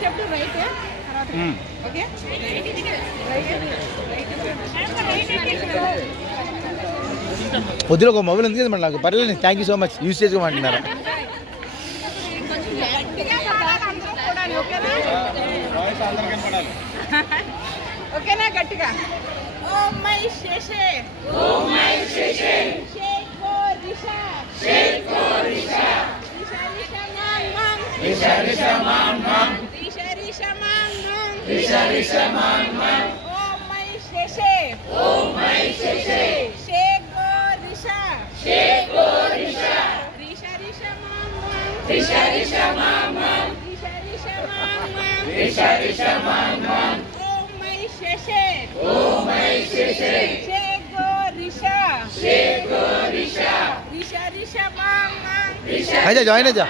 step two right తర్వాత okay పొద్దులో ఒక మొబైల్ ఉంది కదా మరి నాకు పర్లేదు thank you so much use చేసుకోమంటున్నారు ఓకేనా గట్టిగా ఓం మై శేషే ఓం మై శేషే షేకో రిషా షేకో రిషా రిషా రిషా మాం రిషా రిషా మాం రిషా రిషా మాం రిషా రిషా మాం ఓం మై శేషే షేకో రిషా షేకో రిషా రిషా రిషా మాం రిషా రిషా మాం రిషా రిషా మాం రిషా రిషా మాం ఓం మై శేషే షేకో రిషా రిషా రిషా మాం జాయిన్ అయ్యా